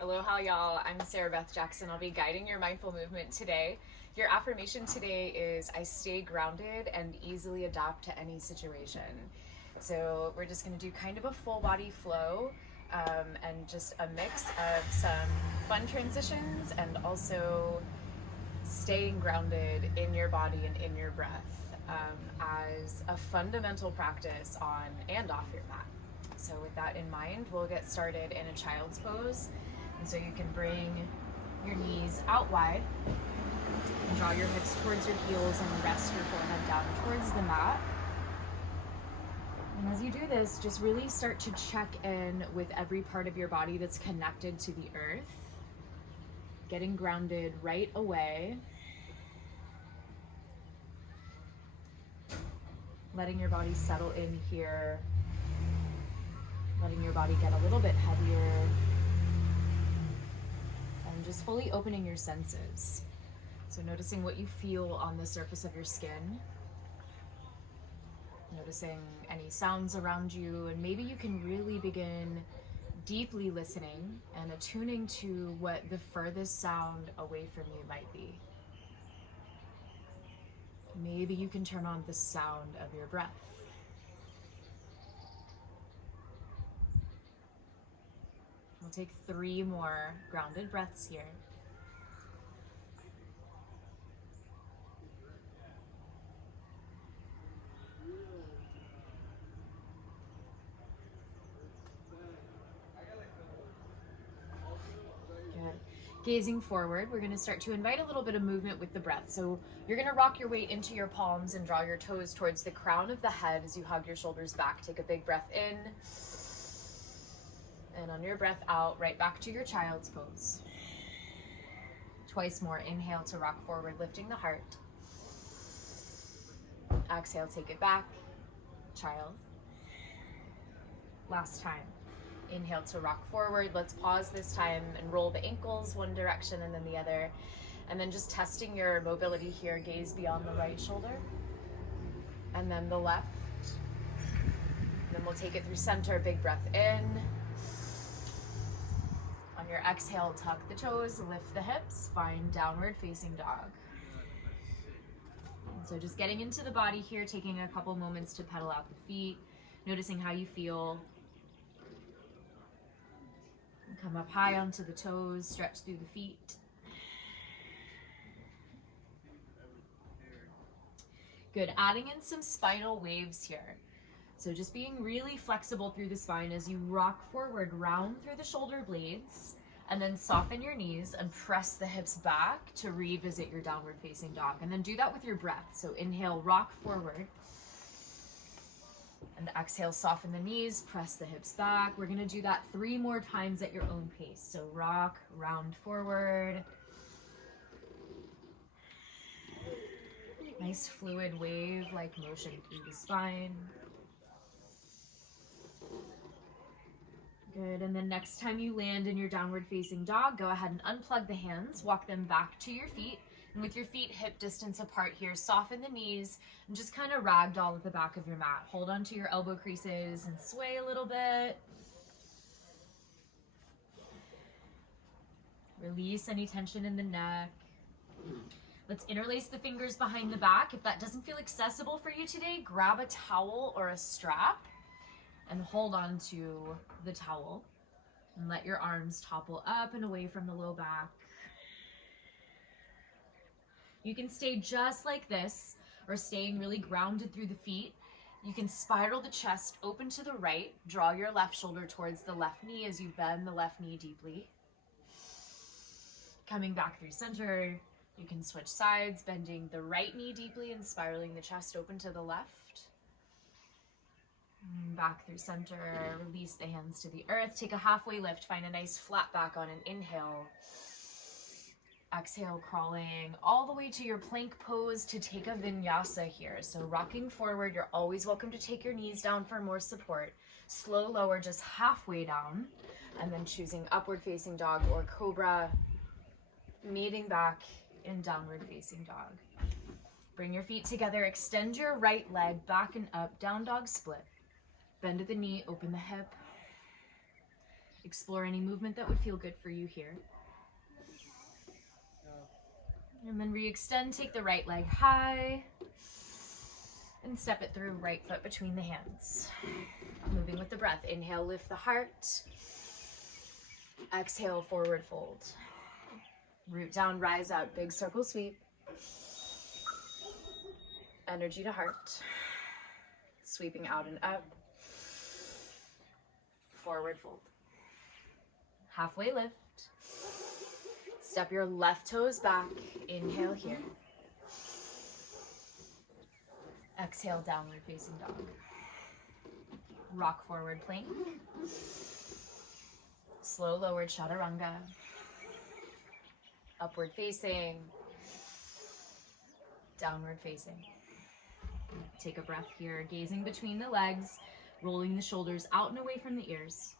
Aloha, y'all. I'm Sarah Beth Jackson. I'll be guiding your mindful movement today. Your affirmation today is I stay grounded and easily adapt to any situation. So we're just going to do kind of a full body flow and just a mix of some fun transitions and also staying grounded in your body and in your breath as a fundamental practice on and off your mat. So with that in mind, we'll get started in a child's pose. And so you can bring your knees out wide and draw your hips towards your heels and rest your forehead down towards the mat. And as you do this, just really start to check in with every part of your body that's connected to the earth. Getting grounded right away. Letting your body settle in here. Letting your body get a little bit heavier. And just fully opening your senses. So noticing what you feel on the surface of your skin. Noticing any sounds around you, and maybe you can really begin deeply listening and attuning to what the furthest sound away from you might be. Maybe you can turn on the sound of your breath. We'll take 3 more grounded breaths here. Gazing forward, we're going to start to invite a little bit of movement with the breath. So you're going to rock your weight into your palms and draw your toes towards the crown of the head as you hug your shoulders back. Take a big breath in. And on your breath out, right back to your child's pose. Twice more. Inhale to rock forward, lifting the heart. Exhale, take it back. Child. Last time. Inhale to rock forward. Let's pause this time and roll the ankles one direction and then the other. And then just testing your mobility here, gaze beyond the right shoulder. And then the left. And then we'll take it through center, big breath in. On your exhale, tuck the toes, lift the hips, find downward facing dog. And so just getting into the body here, taking a couple moments to pedal out the feet, noticing how you feel. Come up high onto the toes, stretch through the feet. Good, adding in some spinal waves here. So just being really flexible through the spine as you rock forward, round through the shoulder blades, and then soften your knees and press the hips back to revisit your downward facing dog. And then do that with your breath. So inhale, rock forward. And exhale, soften the knees, press the hips back. We're going to do that 3 more times at your own pace. So rock, round forward. Nice fluid wave-like motion through the spine. Good, and then next time you land in your downward facing dog, go ahead and unplug the hands, walk them back to your feet. And with your feet hip distance apart here, soften the knees and just kind of ragdoll at the back of your mat. Hold on to your elbow creases and sway a little bit. Release any tension in the neck. Let's interlace the fingers behind the back. If that doesn't feel accessible for you today, grab a towel or a strap and hold on to the towel. And let your arms topple up and away from the low back. You can stay just like this, or staying really grounded through the feet. You can spiral the chest open to the right, draw your left shoulder towards the left knee as you bend the left knee deeply. Coming back through center, you can switch sides, bending the right knee deeply and spiraling the chest open to the left. Back through center, release the hands to the earth. Take a halfway lift, find a nice flat back on an inhale. Exhale, crawling all the way to your plank pose to take a vinyasa here. So rocking forward, you're always welcome to take your knees down for more support. Slow lower just halfway down, and then choosing upward facing dog or cobra, meeting back in downward facing dog. Bring your feet together, extend your right leg back and up, down dog split. Bend at the knee, open the hip. Explore any movement that would feel good for you here. And then re-extend, take the right leg high and step it through, right foot between the hands. Moving with the breath. Inhale, lift the heart. Exhale, forward fold. Root down, rise up, big circle sweep. Energy to heart. Sweeping out and up. Forward fold. Halfway lift. Step your left toes back. Inhale here. Exhale, downward facing dog. Rock forward plank. Slow lowered chaturanga. Upward facing. Downward facing. Take a breath here, gazing between the legs, rolling the shoulders out and away from the ears.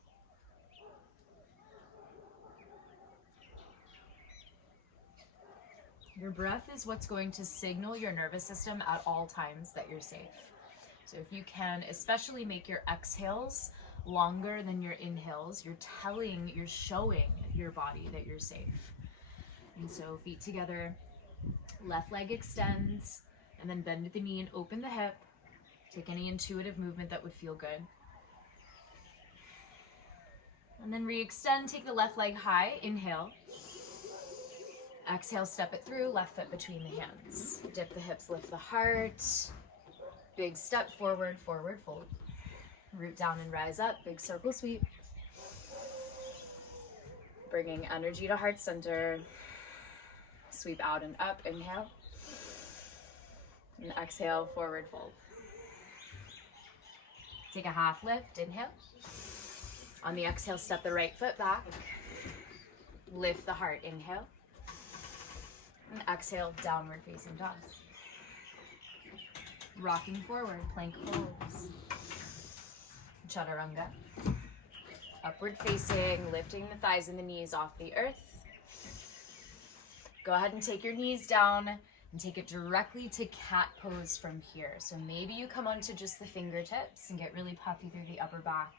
Your breath is what's going to signal your nervous system at all times that you're safe. So if you can, especially make your exhales longer than your inhales, you're showing your body that you're safe. And so feet together, left leg extends, and then bend at the knee and open the hip. Take any intuitive movement that would feel good. And then re-extend, take the left leg high, inhale. Exhale, step it through, left foot between the hands. Dip the hips, lift the heart. Big step forward, forward fold. Root down and rise up, big circle sweep. Bringing energy to heart center. Sweep out and up, inhale. And exhale, forward fold. Take a half lift, inhale. On the exhale, step the right foot back. Lift the heart, inhale. And exhale, downward facing dog. Rocking forward, plank holds. Chaturanga. Upward facing, lifting the thighs and the knees off the earth. Go ahead and take your knees down and take it directly to cat pose from here. So maybe you come onto just the fingertips and get really puffy through the upper back.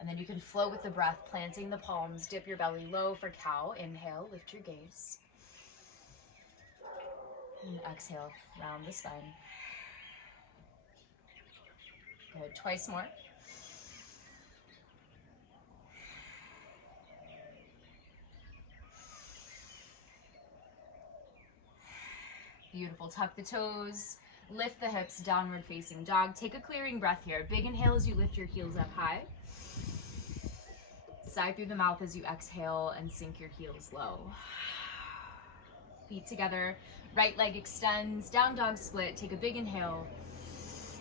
And then you can flow with the breath, planting the palms, dip your belly low for cow. Inhale, lift your gaze. And exhale, round the spine. Good, twice more. Beautiful, tuck the toes, lift the hips, downward facing dog. Take a clearing breath here. Big inhale as you lift your heels up high. Sigh through the mouth as you exhale and sink your heels low. Feet together, right leg extends, down dog split. Take a big inhale.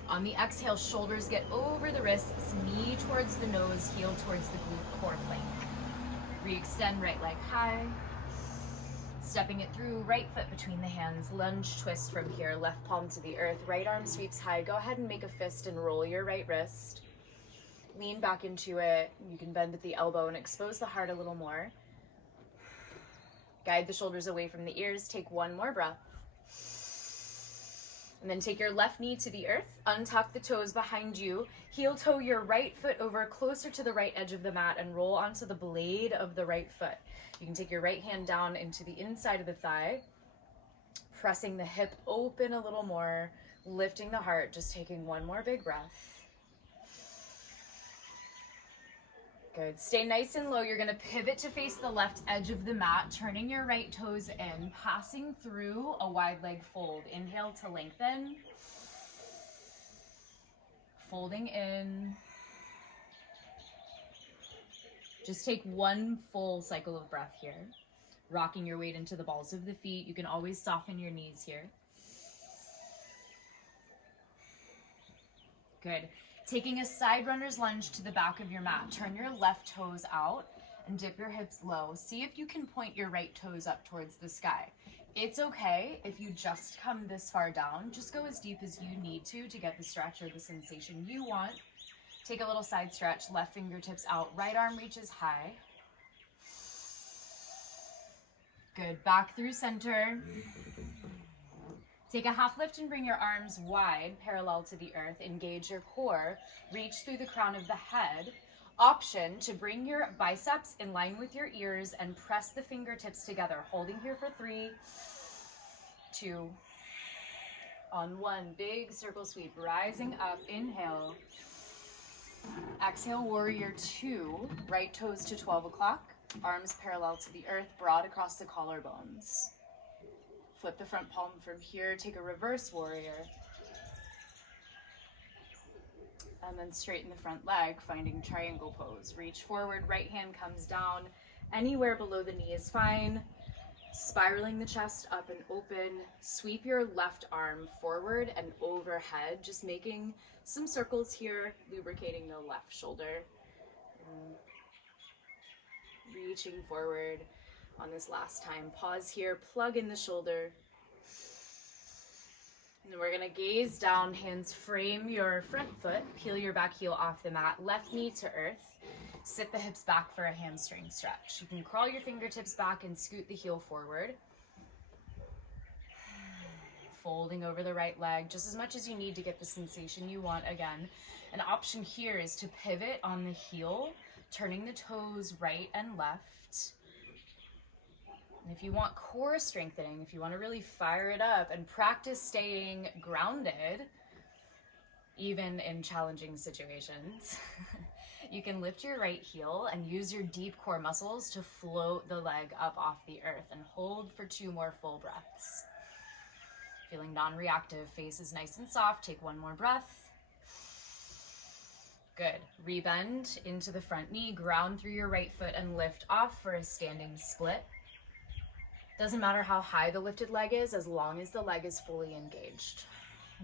On the exhale, shoulders get over the wrists, knee towards the nose, heel towards the glute core plank. Re-extend, right leg high. Stepping it through, right foot between the hands, lunge twist from here, left palm to the earth, right arm sweeps high. Go ahead and make a fist and roll your right wrist. Lean back into it. You can bend at the elbow and expose the heart a little more. Guide the shoulders away from the ears. Take one more breath. And then take your left knee to the earth. Untuck the toes behind you. Heel toe your right foot over closer to the right edge of the mat and roll onto the blade of the right foot. You can take your right hand down into the inside of the thigh, pressing the hip open a little more, lifting the heart, just taking one more big breath. Good. Stay nice and low. You're going to pivot to face the left edge of the mat, turning your right toes in, passing through a wide leg fold. Inhale to lengthen. Folding in. Just take one full cycle of breath here. Rocking your weight into the balls of the feet. You can always soften your knees here. Good. Taking a side runner's lunge to the back of your mat. Turn your left toes out and dip your hips low. See if you can point your right toes up towards the sky. It's okay if you just come this far down. Just go as deep as you need to get the stretch or the sensation you want. Take a little side stretch, left fingertips out, right arm reaches high. Good, back through center. Take a half lift and bring your arms wide, parallel to the earth. Engage your core, reach through the crown of the head. Option to bring your biceps in line with your ears and press the fingertips together, holding here for 3, 2, on 1. Big circle sweep, rising up, inhale. Exhale, warrior 2, right toes to 12 o'clock, arms parallel to the earth, broad across the collarbones. Flip the front palm from here, take a reverse warrior. And then straighten the front leg, finding triangle pose. Reach forward, right hand comes down. Anywhere below the knee is fine. Spiraling the chest up and open. Sweep your left arm forward and overhead, just making some circles here, lubricating the left shoulder. Reaching forward on this last time. Pause here, plug in the shoulder. And then we're gonna gaze down, hands frame your front foot, peel your back heel off the mat, left knee to earth, sit the hips back for a hamstring stretch. You can crawl your fingertips back and scoot the heel forward. Folding over the right leg, just as much as you need to get the sensation you want again. An option here is to pivot on the heel, turning the toes right and left. And if you want core strengthening, if you want to really fire it up and practice staying grounded, even in challenging situations, you can lift your right heel and use your deep core muscles to float the leg up off the earth and hold for 2 more full breaths. Feeling non-reactive, face is nice and soft. Take 1 more breath. Good. Rebend into the front knee, ground through your right foot and lift off for a standing split. Doesn't matter how high the lifted leg is, as long as the leg is fully engaged.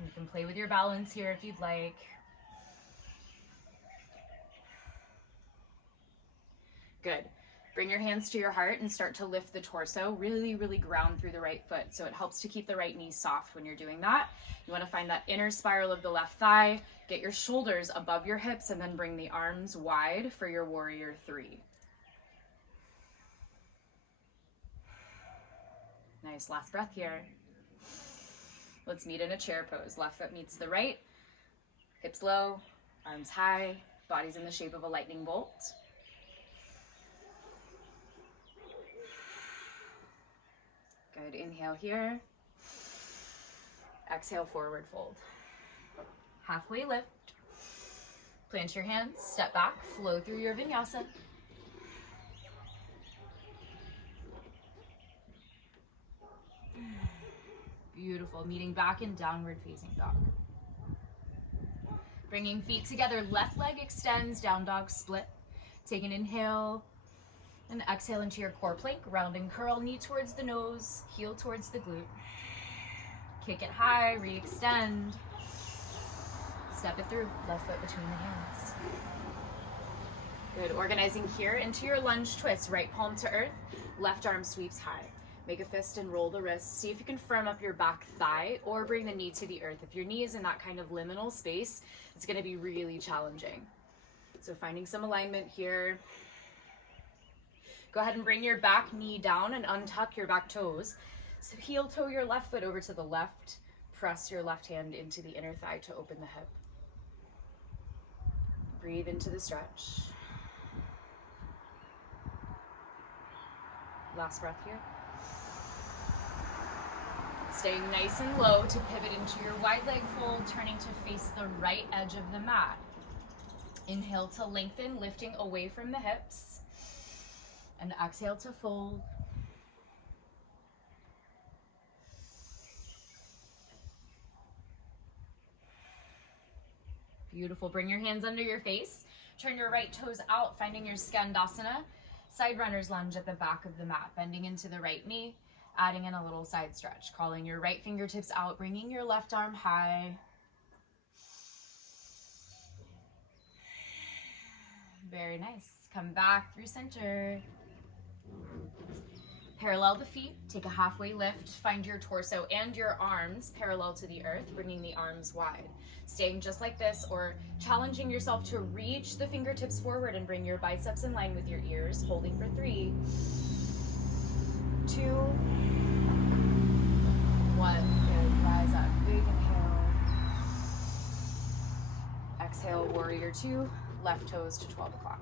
You can play with your balance here if you'd like. Good. Bring your hands to your heart and start to lift the torso. Really, really ground through the right foot. So it helps to keep the right knee soft when you're doing that. You want to find that inner spiral of the left thigh. Get your shoulders above your hips and then bring the arms wide for your warrior 3. Nice, last breath here. Let's meet in a chair pose. Left foot meets the right, hips low, arms high, body's in the shape of a lightning bolt. Good, inhale here. Exhale, forward fold. Halfway lift. Plant your hands, step back, flow through your vinyasa. Beautiful, meeting back in downward facing dog. Bringing feet together, left leg extends, down dog split. Take an inhale and exhale into your core plank, round and curl, knee towards the nose, heel towards the glute. Kick it high, re-extend. Step it through, left foot between the hands. Good, organizing here into your lunge twist, right palm to earth, left arm sweeps high. Make a fist and roll the wrist. See if you can firm up your back thigh or bring the knee to the earth. If your knee is in that kind of liminal space, it's gonna be really challenging. So finding some alignment here. Go ahead and bring your back knee down and untuck your back toes. So heel toe your left foot over to the left. Press your left hand into the inner thigh to open the hip. Breathe into the stretch. Last breath here. Staying nice and low to pivot into your wide leg fold, turning to face the right edge of the mat. Inhale to lengthen, lifting away from the hips. And exhale to fold. Beautiful. Bring your hands under your face. Turn your right toes out, finding your Skandasana. Side runner's lunge at the back of the mat, bending into the right knee. Adding in a little side stretch, crawling your right fingertips out, bringing your left arm high. Very nice. Come back through center. Parallel the feet, take a halfway lift, find your torso and your arms parallel to the earth, bringing the arms wide. Staying just like this or challenging yourself to reach the fingertips forward and bring your biceps in line with your ears, holding for 3, 2, 1. Good, rise up, big inhale. Exhale, warrior 2. left toes to 12 o'clock.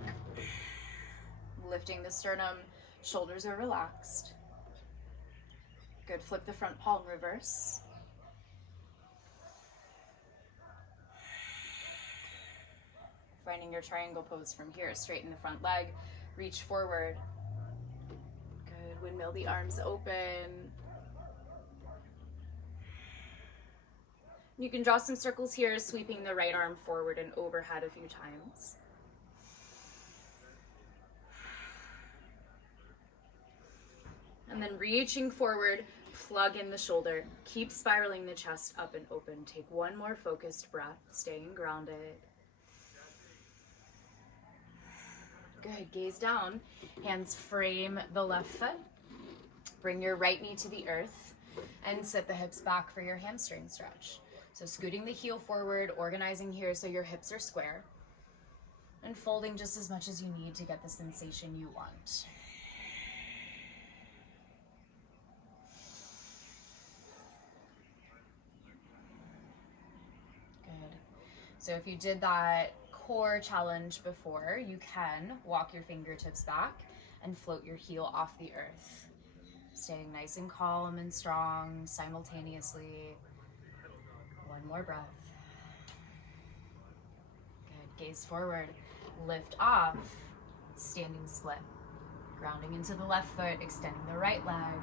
Lifting the sternum, shoulders are relaxed. Good, flip the front palm, reverse. Finding your triangle pose from here, straighten the front leg, reach forward. Good, windmill the arms open. You can draw some circles here, sweeping the right arm forward and overhead a few times. And then reaching forward, plug in the shoulder. Keep spiraling the chest up and open. Take one more focused breath, staying grounded. Good, gaze down. Hands frame the left foot. Bring your right knee to the earth and sit the hips back for your hamstring stretch. So scooting the heel forward, organizing here so your hips are square, and folding just as much as you need to get the sensation you want. Good. So if you did that core challenge before, you can walk your fingertips back and float your heel off the earth, staying nice and calm and strong simultaneously. One more breath. Good, gaze forward, lift off, standing split. Grounding into the left foot, extending the right leg.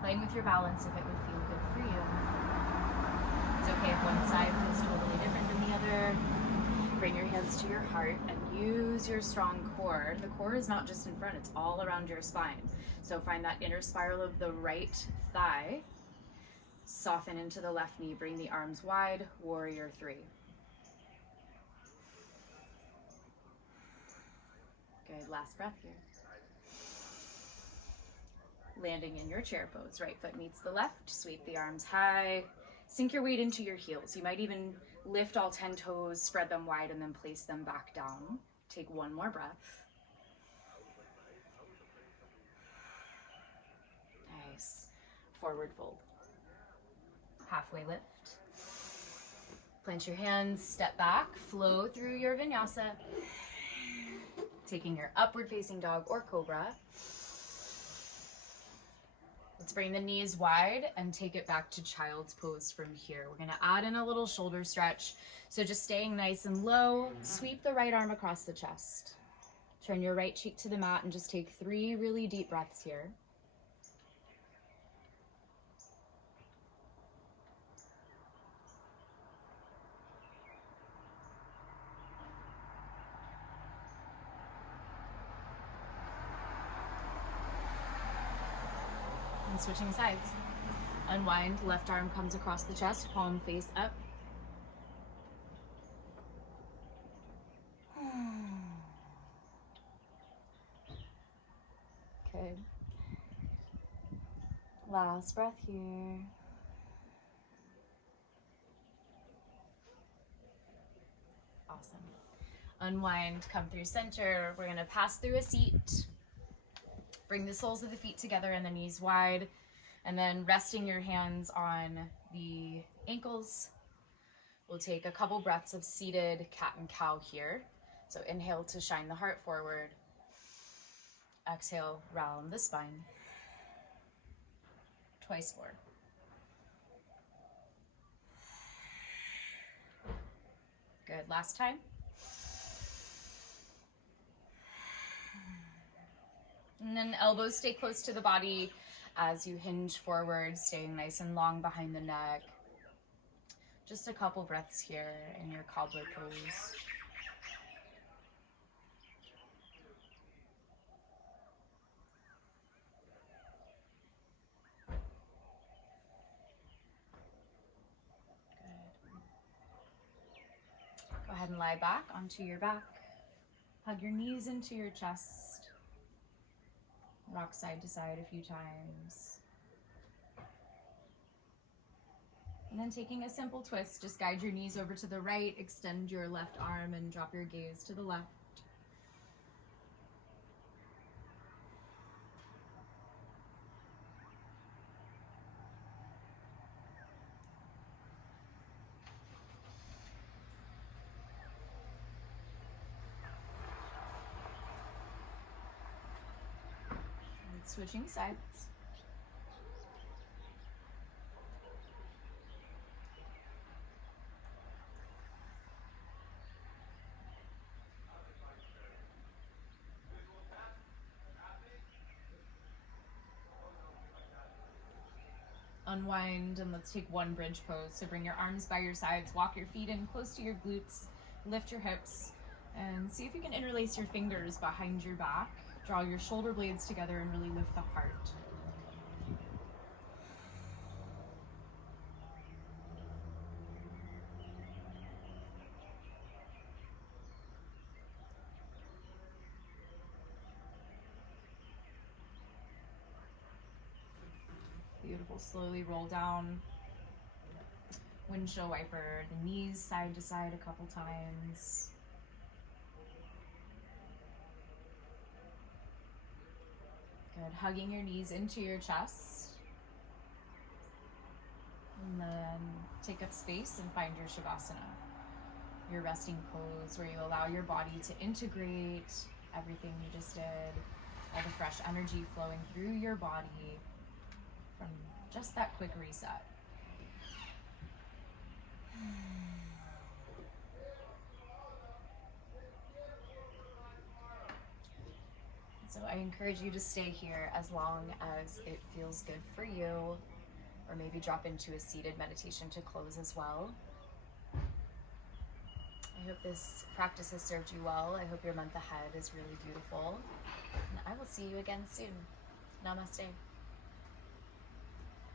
Playing with your balance if it would feel good for you. It's okay if one side feels totally different than the other. Bring your hands to your heart and use your strong core. The core is not just in front, it's all around your spine. So find that inner spiral of the right thigh. Soften into the left knee, bring the arms wide, warrior three. Good, last breath here. Landing in your chair pose, right foot meets the left, sweep the arms high, sink your weight into your heels. You might even lift all 10 toes, spread them wide, and then place them back down. Take one more breath. Nice. Forward fold. Halfway lift. Plant your hands, step back, flow through your vinyasa. Taking your upward facing dog or cobra. Let's bring the knees wide and take it back to child's pose from here. We're gonna add in a little shoulder stretch. So just staying nice and low, sweep the right arm across the chest. Turn your right cheek to the mat and just take 3 really deep breaths here. And switching sides. Unwind, left arm comes across the chest, palm face up. Good. Last breath here. Awesome. Unwind, come through center. We're gonna pass through a seat. Bring the soles of the feet together and the knees wide, and then resting your hands on the ankles. We'll take a couple breaths of seated cat and cow here. So inhale to shine the heart forward. Exhale, round the spine. Twice more. Good, last time. And then elbows stay close to the body as you hinge forward, staying nice and long behind the neck. Just a couple breaths here in your cobbler pose. Go ahead and lie back onto your back. Hug your knees into your chest. Rock side to side a few times. And then taking a simple twist, just guide your knees over to the right, extend your left arm and drop your gaze to the left. Switching sides. Unwind, and let's take one bridge pose. So bring your arms by your sides, walk your feet in close to your glutes, lift your hips, and see if you can interlace your fingers behind your back. Draw your shoulder blades together and really lift the heart. Beautiful. Slowly roll down. Windshield wiper the knees side to side a couple times. Good. Hugging your knees into your chest. And then take up space and find your Shavasana, your resting pose where you allow your body to integrate everything you just did, all the fresh energy flowing through your body from just that quick reset. So I encourage you to stay here as long as it feels good for you, or maybe drop into a seated meditation to close as well. I hope this practice has served you well. I hope your month ahead is really beautiful. And I will see you again soon. Namaste.